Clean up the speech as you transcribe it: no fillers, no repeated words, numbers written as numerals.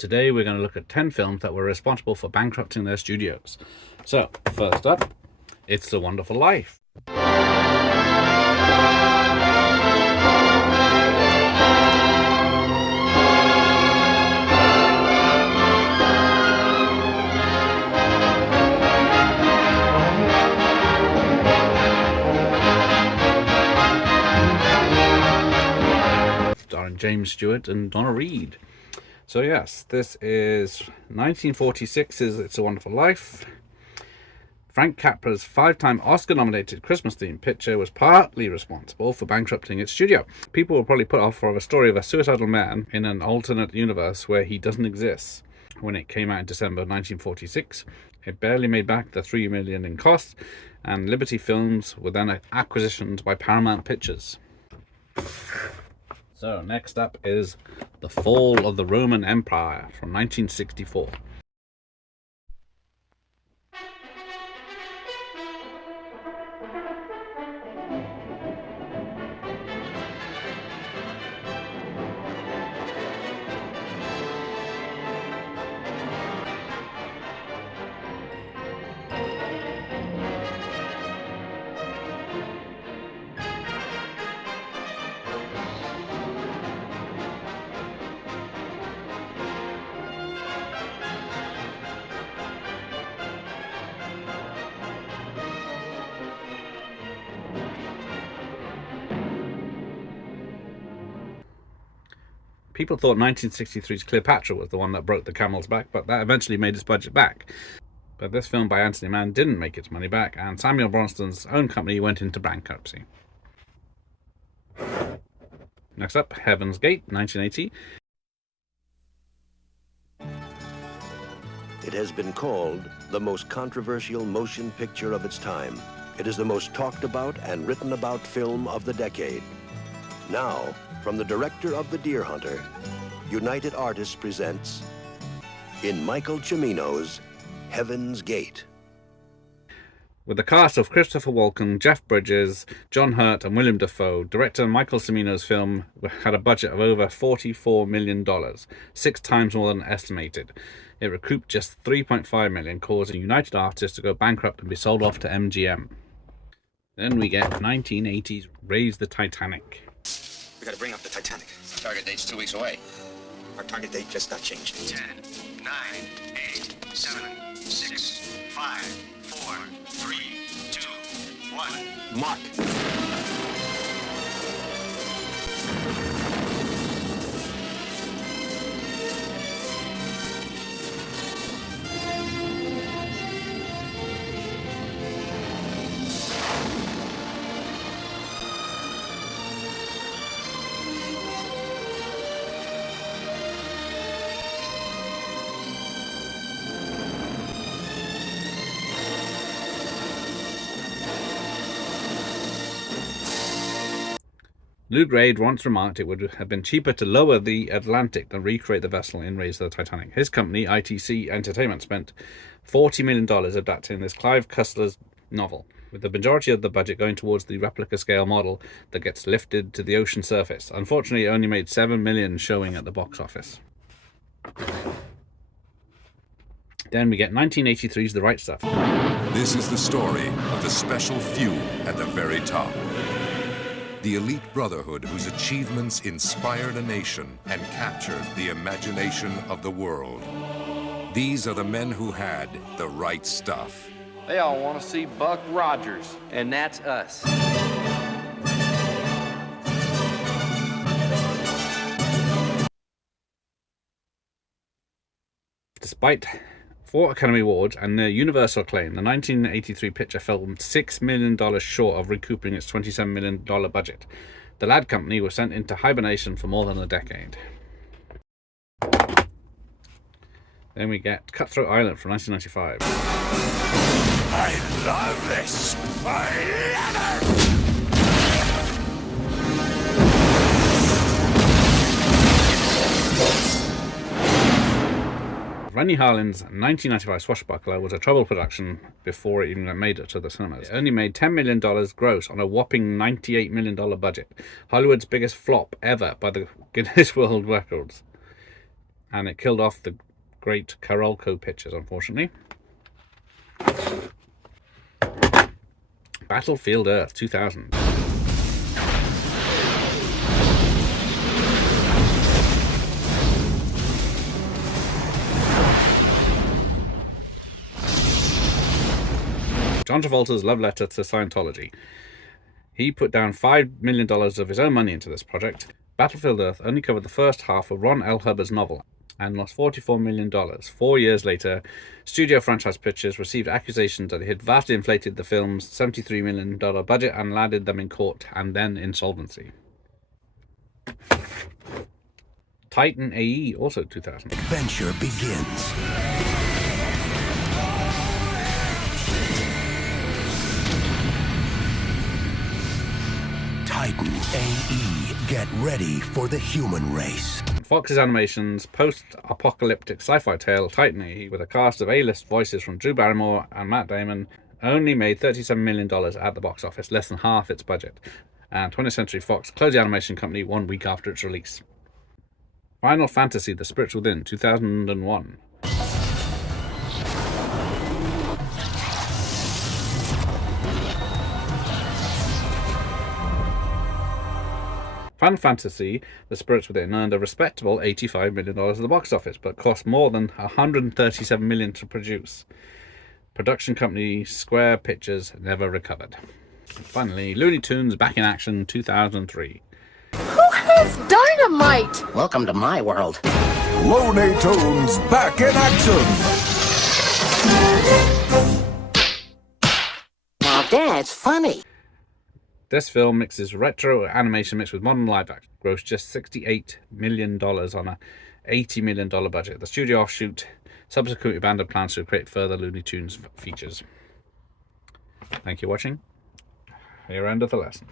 Today we're going to look at 10 films that were responsible for bankrupting their studios. So, first up, It's a Wonderful Life. Starring James Stewart and Donna Reed. So yes, this is 1946's It's a Wonderful Life. Frank Capra's 5-time Oscar-nominated Christmas-themed picture was partly responsible for bankrupting its studio. People will probably put off for a story of a suicidal man in an alternate universe where he doesn't exist. When it came out in December 1946, it barely made back the $3 million in costs, and Liberty Films were then acquisitioned by Paramount Pictures. So next up is The Fall of the Roman Empire from 1964. People thought 1963's Cleopatra was the one that broke the camel's back, but that eventually made its budget back. But this film by Anthony Mann didn't make its money back, and Samuel Bronston's own company went into bankruptcy. Next up, Heaven's Gate, 1980. It has been called the most controversial motion picture of its time. It is the most talked about and written about film of the decade. Now, from the director of The Deer Hunter, United Artists presents, in Michael Cimino's Heaven's Gate. With the cast of Christopher Walken, Jeff Bridges, John Hurt, and William Dafoe, director Michael Cimino's film had a budget of over $44 million, 6 times more than estimated. It recouped just $3.5 million, causing United Artists to go bankrupt and be sold off to MGM. Then we get 1980's Raise the Titanic. We gotta bring up the Titanic. Target date's 2 weeks away. Our target date just got changed. 10, 9, 8, 7, 6, 5, 4, 3, 2, 1. Mark. Lou Grade once remarked it would have been cheaper to lower the Atlantic than recreate the vessel in Raise the Titanic. His company, ITC Entertainment, spent $40 million adapting this Clive Cussler's novel, with the majority of the budget going towards the replica scale model that gets lifted to the ocean surface. Unfortunately, it only made $7 million showing at the box office. Then we get 1983's The Right Stuff. This is the story of the special few at the very top. The elite brotherhood whose achievements inspired a nation and captured the imagination of the world. These are the men who had the right stuff. They all want to see Buck Rogers, and that's us. Despite 4 Academy Awards and their universal acclaim, the 1983 picture fell $6 million short of recouping its $27 million budget. The Ladd Company was sent into hibernation for more than a decade. Then we get Cutthroat Ireland from 1995. I love this! I love it! Rennie Harlin's 1995 Swashbuckler was a troubled production before it even made it to the cinemas. It only made $10 million gross on a whopping $98 million budget, Hollywood's biggest flop ever by the Guinness World Records. and it killed off the great Carolco Pictures, unfortunately. Battlefield Earth 2000. John Travolta's love letter to Scientology. He put down $5 million of his own money into this project. Battlefield Earth only covered the first half of Ron L. Hubbard's novel and lost $44 million. 4 years later, Studio Franchise Pictures received accusations that it had vastly inflated the film's $73 million budget and landed them in court and then insolvency. Titan AE, also 2000. Adventure begins. Titan AE, get ready for the human race. Fox's Animation's post-apocalyptic sci-fi tale Titan AE, with a cast of A-list voices from Drew Barrymore and Matt Damon, only made $37 million at the box office, less than half its budget. And 20th Century Fox closed the animation company 1 week after its release. Final Fantasy: The Spirits Within, 2001. Final Fantasy: The Spirits Within earned a respectable $85 million at the box office, but cost more than $137 million to produce. Production company Square Pictures never recovered. And finally, Looney Tunes Back in Action 2003. Who has dynamite? Welcome to my world. Looney Tunes back in action. Now that's funny. This film mixes retro animation mixed with modern live action. Grossed just $68 million on a $80 million budget. The studio offshoot subsequently abandoned plans to create further Looney Tunes features. Thank you for watching. Here end of the lesson.